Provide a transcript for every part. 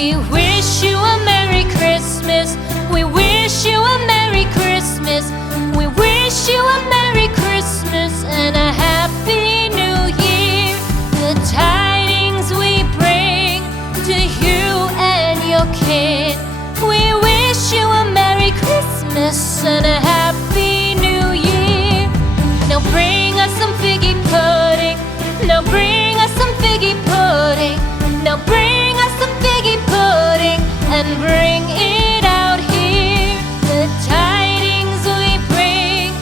We wish you a Merry Christmas. We wish you a Merry Christmas. We wish you a Merry Christmas and a Happy New Year. The tidings we bring to you and your kin. We wish you a Merry Christmas and a Happy New Year. Now bring us some figgy pudding. Now bring us some figgy pudding. Now bring us some figgy pudding and bring it out here. The tidings we bring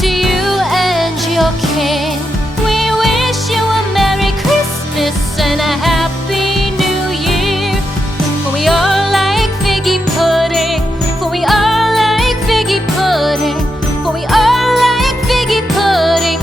to you and your kin. We wish you a Merry Christmas and a Happy New Year. For we all like figgy pudding. For we all like figgy pudding. For we all like figgy pudding.